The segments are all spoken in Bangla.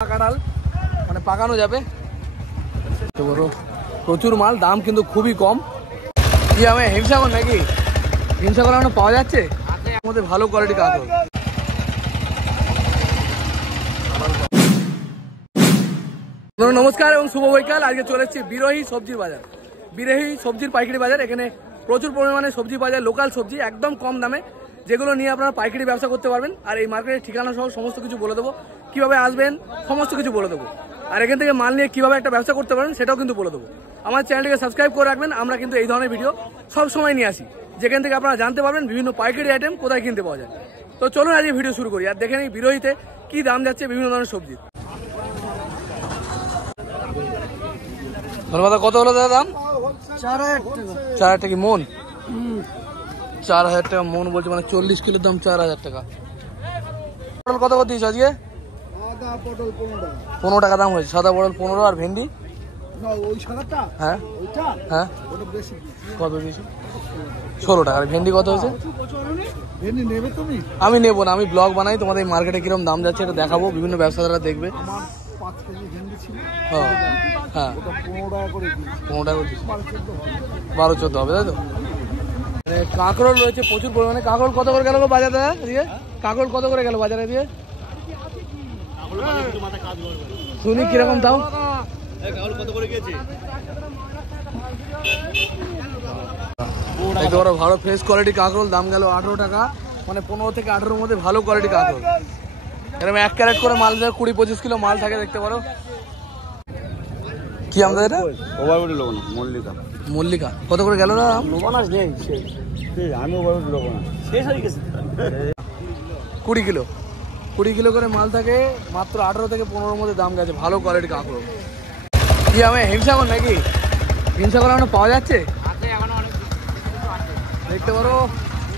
কাঁঠাল মানে পাকানো যাবে। প্রচুর মাল, দাম কিন্তু খুবই কম। কি আমি হিমসাগর নাকি? হিমসাগর এখন পাওয়া যাচ্ছে আমাদের ভালো কোয়ালিটি কাঁঠাল। নমস্কার এবং শুভ বৈকাল। আজকে চলে এসেছি বিরোহী সবজির বাজার, বিরোহী সবজির পাইকারি বাজার। এখানে প্রচুর পরিমাণে সবজি বাজার, লোকাল সবজি একদম কম দামে, যেগুলো নিয়ে আপনারা পাইকারি ব্যবসা করতে পারবেন। আর এই মার্কেটের ঠিকানা সহ সমস্ত কিছু বলে দেবো, কিভাবে আসবেন সমস্ত কিছু বলে দেবো। আর এখান থেকে মাল নিয়ে কিভাবে একটা ব্যবসা করতে পারেন সেটাও কিন্তু বলে দেবো। আমার চ্যানেলটিকে সাবস্ক্রাইব করে রাখবেন। আমরা কিন্তু এই ধরনের ভিডিও সব সময় নিয়ে আসি, যেখান থেকে আপনারা জানতে পারবেন বিভিন্ন পাইকারি আইটেম কোথায় কিনতে পাওয়া যায়। তো চলুন আজকে ভিডিও শুরু করি আর দেখে নিই বিরোহীতে কি দাম যাচ্ছে বিভিন্ন ধরনের সবজির। ধন্যবাদ। কত হলো দাদা দাম? 4,000 টাকা মন। 4,000 টাকা মন বলছে, মানে 40 কিলোর দাম 4,000 টাকা। পটল কত করে দিয়েছ আজকে? 15 টাকা দাম হয়েছে। সাদা পটল 15 আর ভেন্ডি? হ্যাঁ হ্যাঁ কত দিয়েছো? 16 টাকা। আর ভেন্ডি কত হয়েছে? আমি নেবো না, আমি ব্লগ বানাই, তোমাদের মার্কেটে কিরকম দাম যাচ্ছে এটা দেখাবো, বিভিন্ন ব্যবসাদাররা দেখবে। হ্যাঁ 15 টাকা করে 12-14 হবে, তাই তো? কাঁকরোল রয়েছে প্রচুর পরিমাণে। কাঁকরোল কত করে গেল বাজারে দাদা দিয়ে? কাঁকরোল কত করে গেল বাজারে দিয়ে? শুনি কিরকম দাম। দেখতে পারো ভালো ফ্রেশ কোয়ালিটি কাঁকরোল, দাম গেল 18 টাকা, মানে 15 থেকে 18-এর মধ্যে ভালো কোয়ালিটি কাঁকরোল। এরকম 1 ক্যারেট করে মাল, 20-25 কিলো মাল থাকে, দেখতে পারো। কি আমাদের এটা? মল্লিকা। মল্লিকা কত করে গেল না? 20 কিলো 20 কিলো করে মাল থাকে, মাত্র 18 থেকে 15-এর মধ্যে দাম গেছে, ভালো কোয়ালিটি কাঁকড়ো। কি আমি হিমসাগর নাকি? হিমসাগর এখন পাওয়া যাচ্ছে, দেখতে পারো।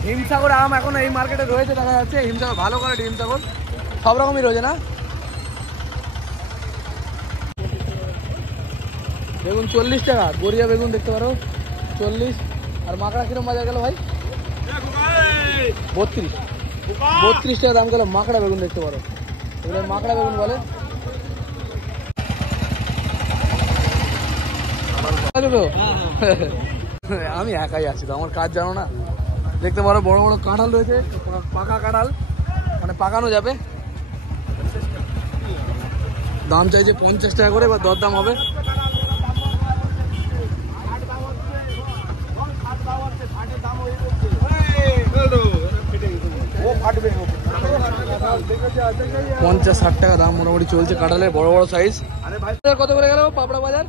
হিমসাগর আম এখন এই মার্কেটে রয়েছে, দেখা যাচ্ছে। হিমসাগর ভালো কোয়ালিটি, হিমসাগর সব রকমই রয়েছে না। বেগুন 40 টাকা, গড়িয়া বেগুন দেখতে পারো 40। আর মাকড়া কিরম বাজার গেল ভাই? 32 টাকা দাম গেল মাকড়া বেগুন, দেখতে পারো। এগুলো মাকড়া বেগুন বলে। আমি একাই আছি তো, আমার কাজ জানো না। দেখতে পারো বড় বড় কাঁঠাল রয়েছে, পাকা কাঁঠাল মানে পাকানো যাবে। দাম চাইছে 50 টাকা করে, এবার দরদাম হবে। পঞ্চাশ 60 টাকা দাম মোটামুটি চলছে কাঁঠালের, বড় বড় সাইজ। কত করে গেল পাপড়া বাজার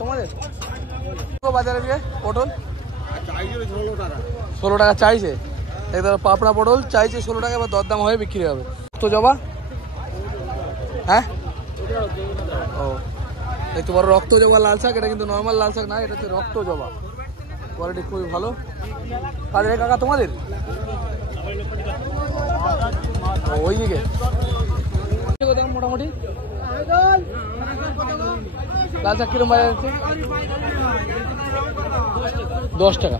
তোমাদের? বাজারে গিয়ে পটল 16 টাকা চাইছে। পাপড়া পটল চাইছে 16 টাকা, এবার দরদাম হয়ে বিক্রি হবে। তো জবা, হ্যাঁ ও একটু বড় রক্ত জবা লাল শাক, এটা কিন্তু নর্মাল লাল শাক না, এটা হচ্ছে রক্ত জবা, কোয়ালিটি খুবই ভালো। কাদের কাকা তোমাদের? ওই দিকে মোটামুটি লাল শাক কিরম বাজার যাচ্ছে? 10 টাকা।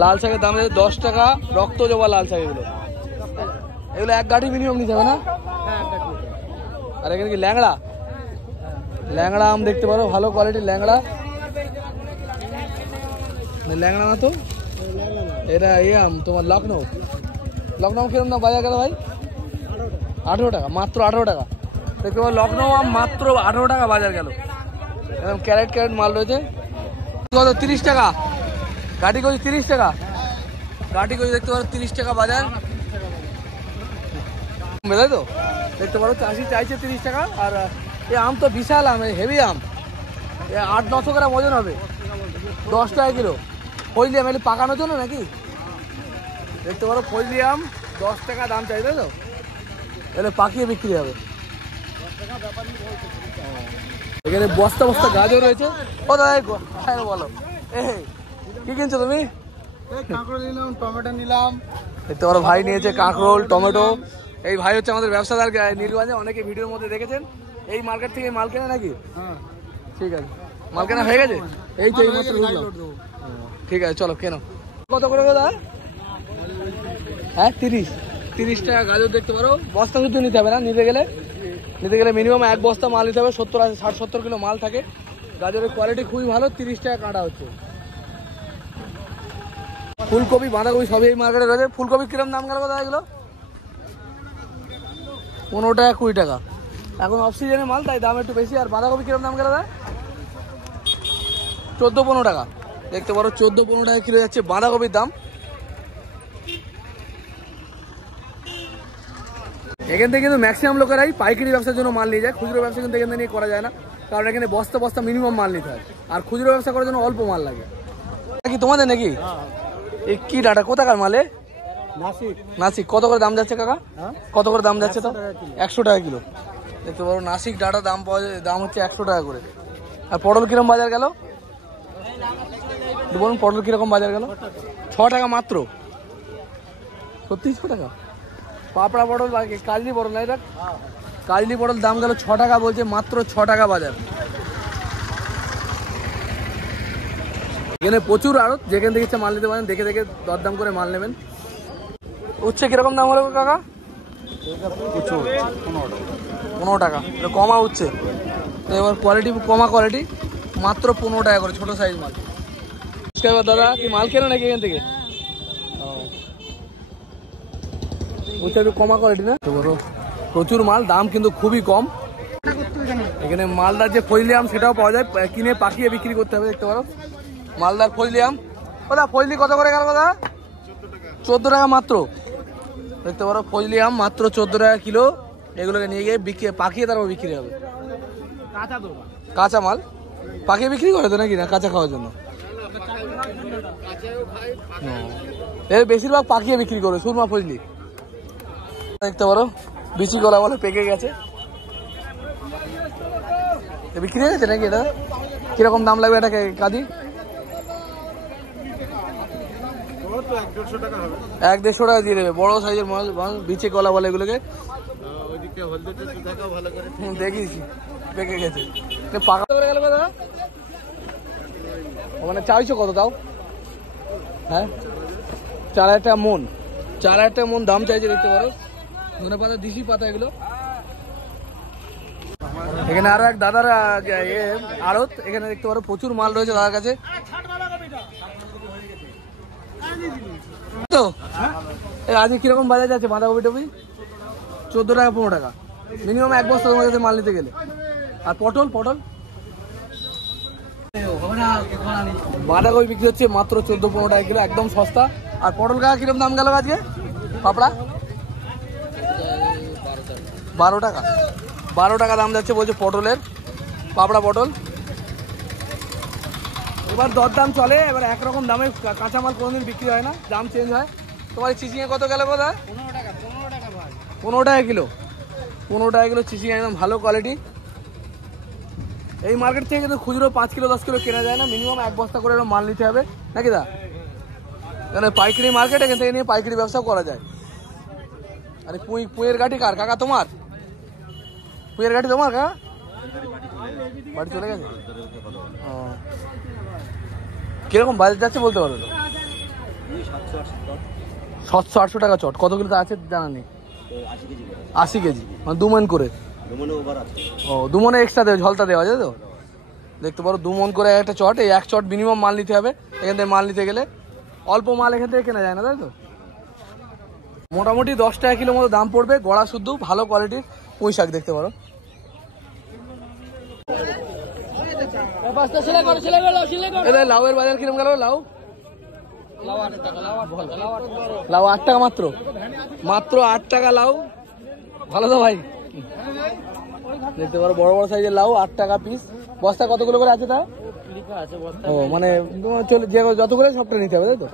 লাল শাকের দাম 10 টাকা, রক্ত জবা লাল শাক। এগুলো এক গাড়ি মিনিমাম নিতে হবে না? আর এখানে কি ল্যাংড়া? ল্যাংড়া আম দেখতে পারো, ভালো কোয়ালিটির ল্যাংড়া। ল্যাংড়া না তো, এটা আম তোমার লখনৌ। লখনৌ কিরম দাম বাজার গেল ভাই? 18 টাকা, মাত্র 18 টাকা। দেখতে পাবো লখনৌ আম মাত্র 18 টাকা বাজার গেল। একদম ক্যারেট ক্যারেট মাল রয়েছে। কত? 30 টাকা গাটি কচি, 30 টাকা গাটি কচি, দেখতে পারো 30 টাকা বাজার, তাই তো? দেখতে পারো চাষি চাইছে 30 টাকা। আর এই আম তো বিশাল আম, হেভি আম, 800-900 গ্রাম ওজন হবে, 10 টাকা কিলো। ফজলি আম, এগুলো পাকানোর জন্য নাকি? দেখতে পারো ফজলি আম 10 টাকা দাম চাই, তাই তো? এগুলো পাকিয়ে বিক্রি হবে। এখানে বস্তা বস্তা গাজর রয়েছে। ও দাদা বলো, কি কিনছো তুমি? কাঁকরোল নিলাম, টমেটো নিলাম। দেখতে পারো ভাই নিয়েছে কাঁকরোল, টমেটো। এই ভাই হচ্ছে আমাদের ব্যবসাদার নীলগঞ্জে, অনেকে ভিডিওর মধ্যে দেখেছেন। এই মার্কেট থেকে মাল কেনে নাকি? ঠিক আছে, মাল কেনা হয়ে গেছে? এই তো এই মাত্র ঢুকলাম। ঠিক আছে চলো কেন। কত করে দাদা? হ্যাঁ 30 টাকা গাজর দেখতে পারো। বস্তা শুধু নিতে হবে না, নিতে গেলে নিতে গেলে মিনিমাম এক বস্তা মাল নিতে হবে, 60-70 কিলো মাল থাকে। গাজরের কোয়ালিটি খুবই ভালো, 30 টাকা কাটা হচ্ছে। ফুলকপি বাঁধাকপি সবই এই মার্কেটে রয়েছে। ফুলকপি কিরম দাম গেল দাদা এগুলো? 15 টাকা 20 টাকা। এখন অফ সিজনের মাল তাই দাম একটু বেশি। আর বাঁধাকপি কিরম দাম গেল দাদা? 14-15 টাকা। দেখতে পারো 14-15 টাকা কিলো যাচ্ছে বাঁধাকপির দাম। এখান থেকে কিন্তু ম্যাক্সিমাম লোকেরাই পাইকারি ব্যবসার জন্য মাল নিয়ে যায়, খুচরো ব্যবসা কিন্তু এখান থেকে নিয়ে করা যায় না, কারণ এখানে বস্তা বস্তা মিনিমাম মাল নিতে হয়। আর খুচরো ব্যবসা করার জন্য অল্প মাল লাগে। কি তোমাদের নাকি এই কি ডাটা কোথাকার মালে? নাসিক। কত করে দাম যাচ্ছে কাকা? কত করে দাম যাচ্ছে? তো 100 টাকা কিলো। দেখতে পারো নাসিক ডাটা দাম পাওয়া যায়, দাম হচ্ছে 100 টাকা করে। আর পটল কিরকম বাজার গেল বলুন? পটল কিরকম বাজার গেল? 6 টাকা মাত্র। সত্যি 6 টাকা? পাপড়া পটল কাজলি পটল না এটা? কাজলি পটল দাম গেল 6 টাকা বলছে, মাত্র 6 টাকা বাজার। এখানে প্রচুর আড়ত, যেখান থেকে ইচ্ছা মাল নিতে পারেন, দেখে দেখে দরদাম করে মাল নেবেন। উচ্ছে কিরকম দাম হলো কাকা? 15 টাকা। কমা উচ্ছে তো, এবার কোয়ালিটি কমা কোয়ালিটি, মাত্র 15 টাকা করে ছোট সাইজ মাল। দাদা কি মাল কেন নাকি এখান থেকে? উচ্ছে একটু কমা কোয়ালিটি না, প্রচুর মাল, দাম কিন্তু খুবই কম। এখানে মালদার যে ফজলি আম সেটাও পাওয়া যায়, কিনে পাকিয়ে বিক্রি করতে হবে। দেখতে পারো মালদার ফজলি আম। দাদা ফজলি কত করে গেল দাদা? 14 টাকা মাত্র। দেখতে পারো ফজলি আম মাত্র 14 টাকা কিলো। এগুলোকে নিয়ে গিয়ে পাকিয়ে তারপর বিক্রি হবে। কাঁচা মাল পাকিয়ে বিক্রি করে তো নাকি না কাঁচা খাওয়ার জন্য? এর বেশিরভাগ পাকিয়ে বিক্রি করে সুরমা ফজলি। দেখতে পারো বিচি কলা বলে পেকে গেছে, বিক্রি হয়ে গেছে নাকি? এটা কিরকম দাম লাগবে এটাকে কাদি? 1-150 টাকা দিয়ে দেবে। বড় সাইজের মাল বিচি কলা বলে এগুলোকে। দেখিস পেকে গেছে, পাকা করে গেল দাদা। ওখানে চাইছো কত দাও? হ্যাঁ 4,000 টাকা মন। 4,000 টাকা মন দাম চাইছে। দেখতে পারো ধনে পাতা, দিশি পাতা এগুলো। এখানে আরো এক দাদার আড়ত, এখানে দেখতে পারো প্রচুর মাল রয়েছে দাদার কাছে। তো আজকে কিরকম বাজার যাচ্ছে বাঁধাকপি টপি? 14 টাকা 15 টাকা মিনিমাম এক বস্তা তোমার কাছে মাল নিতে গেলে। আর পটল বাঁধাকপি বিক্রি হচ্ছে মাত্র 14-15 টাকা কিলো, একদম সস্তা। আর পটল কাকা কিরকম দাম গেল আজকে? পাপড়া 12 টাকা। 12 টাকা দাম যাচ্ছে বলছে পটলের, পাপড়া পটল। এবার দরদাম চলে, এবার একরকম দামে কাঁচামাল কোনোদিন বিক্রি হয় না, দাম চেঞ্জ হয়। তোমার চিচিঙে কত গেল দাদা? 15 টাকা কিলো। 15 টাকা কিলো চিচিং, একদম ভালো কোয়ালিটি। এই মার্কেট থেকে কিন্তু খুচরো 5 কিলো 10 কিলো কেনা যায় না, মিনিমাম এক বস্তা করে মাল নিতে হবে নাকি দা? কারণ পাইকারি মার্কেট, এখান থেকে নিয়ে পাইকারি ব্যবসাও করা যায়। আরে পুঁয়ের গাঠি কার কাকা? তোমার পুঁয়ের গাঠি তোমার কাকা? বাড়ি চলে গেছে। ও কিরকম বাজার যাচ্ছে বলতে পারো তো? 700-800 টাকা চট। কত কিলো আছে জানা নেই। 80 কেজি মানে 2 মণ করে। ও 2 মণে এক্সট্রা দেবে, ঝলতা দেওয়া যায় তো। দেখতে পারো 2 মণ করে একটা চট। এই এক চট মিনিমাম মাল নিতে হবে এখান থেকে। মাল নিতে গেলে অল্প মাল এখান থেকে কেনা যায় না, তাই তো? মোটামুটি 10 টাকা কিলো মতো দাম পড়বে। গড়া শুদ্ধ ভালো কোয়ালিটির পুঁই শাক দেখতে পারো। লাউয়ের বাজার কিরকম গেল? লাউ 8 টাকা মাত্র। 8 টাকা লাউ। ভালো তো ভাই। দেখতে পারো বড় বড় সাইজের লাউ 8 টাকা পিস। বস্তা কতগুলো করে আছে তা? ও মানে চলে যত করে সবটা নিতে হবে, তাই তো?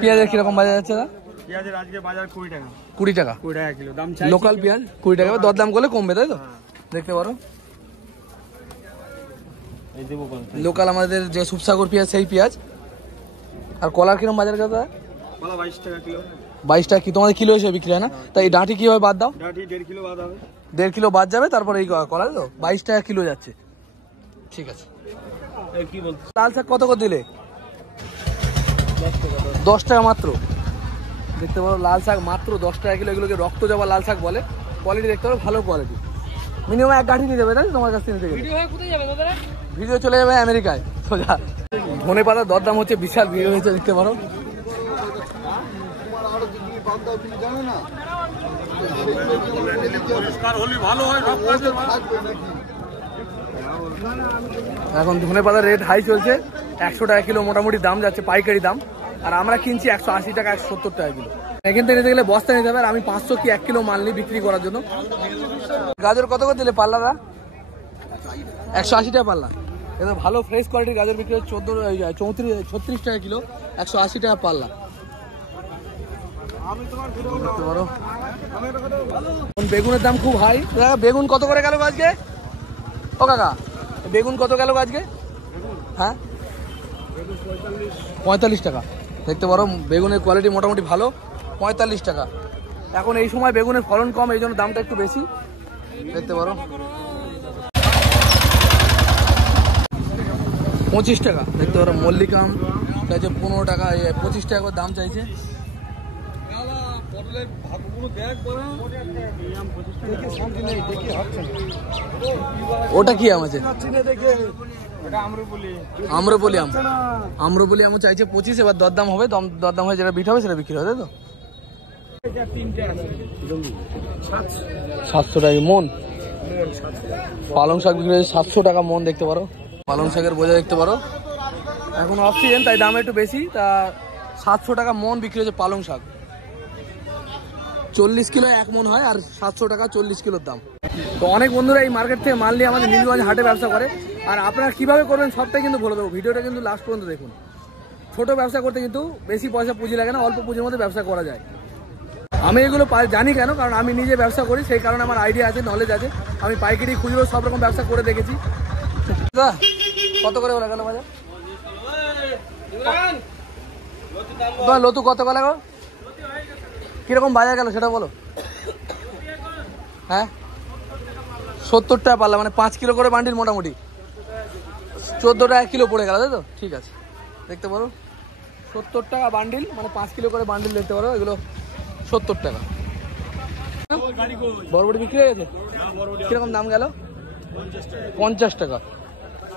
পেঁয়াজের কিরকম বাজার যাচ্ছে? পেঁয়াজের আজকে বাজার 20 টাকা। 20 টাকা কিলো দাম। লোকাল পেঁয়াজ 20 টাকা, দরদাম করলে কমবে, তাই তো? দেখতে পারো লোকাল আমাদের যে সুপসাগর পেঁয়াজ সেই পেঁয়াজ। আর কলার কিরকম বাজার কথা? 22 টাকা কিলো। 22 টাকা কি তোমাদের কিলো হিসেবে বিক্রি হয় না? তাই এই ডাঁটি কিভাবে বাদ দাও? ডাঁটি 1.5 কিলো বাদ হবে। 1.5 কিলো বাদ যাবে, তারপরে এই কলা তো 22 টাকা কিলো যাচ্ছে। ঠিক আছে। কি বলছো? লাল শাক কত করে দিলে? 10 টাকা। 10 টাকা মাত্র। দেখতে পারো লাল শাক মাত্র 10 টাকা কিলো। এগুলোকে রক্ত জবা লাল শাক বলে। কোয়ালিটি দেখতে পারো, ভালো কোয়ালিটি। মিনিমাম 1 গাঁঠি নিয়ে যাবে তাই তোমার কাছ থেকে নিতে গেলে। ভিডিও চলে যাবে আমেরিকায় সোজা। ধনে পাতার দরদাম হচ্ছে, বিশাল ভিড় হয়েছে দেখতে পারো। এখন ধনে পাতার রেট হাই চলছে, 100 টাকা কিলো মোটামুটি দাম যাচ্ছে, পাইকারি দাম। আর আমরা কিনছি 180 টাকা, 170 টাকা কিলো। এখান থেকে নিতে গেলে বস্তা নিতে হবে। আর আমি 500 কি 1 কিলো মাল নিই বিক্রি করার জন্য। গাজর কত করে দিলে পাল্লাটা? 180 টাকা পাল্লা। এটা ভালো ফ্রেশ কোয়ালিটির গাজর বিক্রি হচ্ছে 36 টাকা কিলো, 180 টাকা পাল্লা। বেগুনের দাম খুব হাই। বেগুন কত করে গেল আজকে? ও কাকা, বেগুন কত গেল আজকে? হ্যাঁ, 45 টাকা। দেখতে পারো বেগুনের কোয়ালিটি মোটামুটি ভালো, 45 টাকা। এখন এই সময় বেগুনের ফলন কম, এই জন্য দামটা একটু বেশি। দেখতে পারো 25 টাকা। দেখতে পারো মল্লিকাম চাইছে 15 টাকা, 25 টাকা করে দাম চাইছে। ওটা কি আম আছে? আম্রপলি আম। আম্রপলি আম চাইছে 25। এবার দরদাম হবে, দরদাম হয়ে যেটা বিট হবে সেটা বিক্রি হবে, তাই তো? 700 টাকা মন। পালং শাক বিক্রি হচ্ছে 700 টাকা মন। দেখতে পারো পালং শাকের বোঝা দেখতে পারো। এখন অফ সিজন তাই দাম একটু বেশি। তা 700 টাকা মন বিক্রি হচ্ছে পালং শাক। 40 কিলো 1 মন হয়, আর 700 টাকা 40 কিলোর দাম। তো অনেক বন্ধুরা এই মার্কেট থেকে মাল নিয়ে আমাদের নীলগঞ্জ হাটে ব্যবসা করে। আর আপনারা কিভাবে করবেন সবটাই কিন্তু বলে দেবো। ভিডিওটা কিন্তু লাস্ট পর্যন্ত দেখুন। ছোট ব্যবসা করতে কিন্তু বেশি পয়সা পুঁজি লাগে না, অল্প পুঁজির মধ্যে ব্যবসা করা যায়। আমি এগুলো জানি কেন, কারণ আমি নিজে ব্যবসা করি, সেই কারণে আমার আইডিয়া আছে, নলেজ আছে। আমি পাইকারি খুচরো সব রকম ব্যবসা করে দেখেছি। কত করে বলা গেল বাজার? তোমার লতু কত করে গো? কিরকম বাজার গেল সেটা বলো। হ্যাঁ, 70 টাকা পারলাম, মানে 5 কিলো করে বান্ডিল, মোটামুটি 14 টাকা কিলো পড়ে গেল, তাই তো? ঠিক আছে, দেখতে পারো 70 টাকা বান্ডিল, মানে 5 কিলো করে বান্ডিল দেখতে পারো। এগুলো 70 টাকা। বরবটি বিক্রি হয়ে গেছে? কিরকম দাম গেল? 50 টাকা।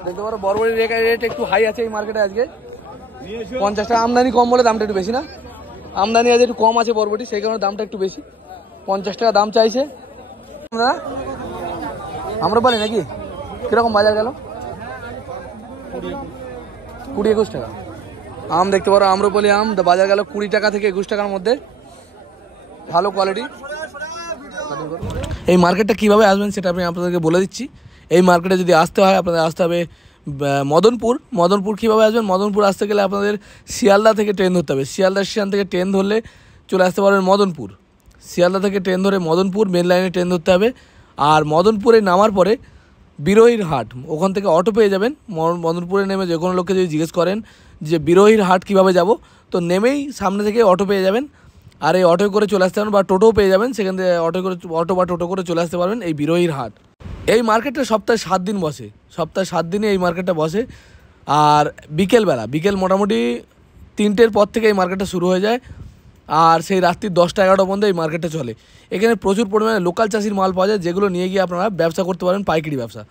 দেখতে পারো বরবটির রেট একটু হাই আছে এই মার্কেটে আজকে, 50 টাকা। আমদানি কম বলে দামটা একটু বেশি না? আমদানি আজ একটু কম আছে বরবটি, সেই কারণে দামটা একটু বেশি। 50 টাকা দাম চাইছে। আমরা পারি নাকি? কিরকম বাজার গেল? 20-21 টাকা। আম দেখতে পারো, আম্রপলি আম বাজার গেল 20 টাকা থেকে 21 টাকার মধ্যে, ভালো কোয়ালিটি। এই মার্কেটটা কীভাবে আসবেন সেটা আমি আপনাদেরকে বলে দিচ্ছি। এই মার্কেটে যদি আসতে হয় আপনাদের আসতে হবে মদনপুর। মদনপুর কীভাবে আসবেন? মদনপুর আসতে গেলে আপনাদের শিয়ালদা থেকে ট্রেন ধরতে হবে। শিয়ালদা স্টেশন থেকে ট্রেন ধরলে চলে আসতে পারবেন মদনপুর। শিয়ালদা থেকে ট্রেন ধরে মদনপুর মেন লাইনে ট্রেন ধরতে হবে। আর মদনপুরে নামার পরে বিরোহীর হাট, ওখান থেকে অটো পেয়ে যাবেন। মদনপুরে নেমে যে কোনো লোককে যদি জিজ্ঞেস করেন যে বিরোহীর হাট কীভাবে যাব, তো নেমেই সামনে থেকে অটো পেয়ে যাবেন। আর এই অটো করে চলে আসতে পারেন, বা টোটোও পেয়ে যাবেন। সেখান থেকে অটো বা টোটো করে চলে আসতে পারবেন এই বিরোহীর হাট। এই মার্কেটটা সপ্তাহে 7 দিন বসে, সপ্তাহে 7 দিনে এই মার্কেটটা বসে। আর বিকেল মোটামুটি 3টের পর থেকে এই মার্কেটটা শুরু হয়ে যায়, আর সেই রাত্রি 10টা-11টা পর্যন্ত এই মার্কেটটা চলে। এখানে প্রচুর পরিমাণে লোকাল চাষির মাল পাওয়া যায়, যেগুলো নিয়ে গিয়ে আপনারা ব্যবসা করতে পারেন, পাইকারি ব্যবসা।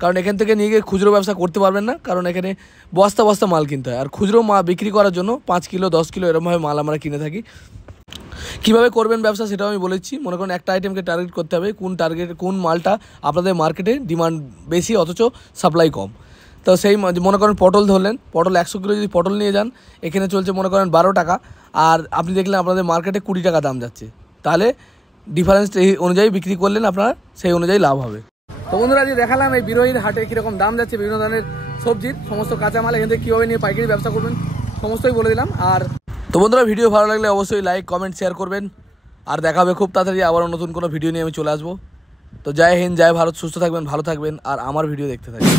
কারণ এখান থেকে নিয়ে গিয়ে খুচরো ব্যবসা করতে পারবেন না, কারণ এখানে বস্তা বস্তা মাল কিনতে হয়। আর খুচরো মাল বিক্রি করার জন্য 5 কিলো 10 কিলো এরকমভাবে মাল আমরা কিনে থাকি। কীভাবে করবেন ব্যবসা সেটাও আমি বলেছি। মনে করেন একটা আইটেমকে টার্গেট করতে হবে, কোন মালটা আপনাদের মার্কেটে ডিমান্ড বেশি অথচ সাপ্লাই কম। তো সেই মনে করেন পটল ধরলেন, পটল 100 কিলো যদি পটল নিয়ে যান, এখানে চলছে মনে করেন 12 টাকা, আর আপনি দেখলেন আপনাদের মার্কেটে 20 টাকা দাম যাচ্ছে, তাহলে ডিফারেন্স এই অনুযায়ী বিক্রি করলেন, আপনার সেই অনুযায়ী লাভ হবে। তো বন্ধুরা আজকে দেখালাম এই বিরোহীর হাটে কীরকম দাম যাচ্ছে বিভিন্ন ধরনের সবজির, সমস্ত কাঁচামাল এখান থেকে কীভাবে নিয়ে পাইকারি ব্যবসা করবেন সমস্তই বলে দিলাম। আর তো বন্ধুরা ভিডিও ভালো লাগলে অবশ্যই লাইক কমেন্ট শেয়ার করবেন। আর দেখা হবে খুব তাড়াতাড়ি আবারও নতুন কোনো ভিডিও নিয়ে আমি চলে আসবো। তো জয় হিন্দ, জয় ভারত, সুস্থ থাকবেন, ভালো থাকবেন, আর আমার ভিডিও দেখতে থাকবেন।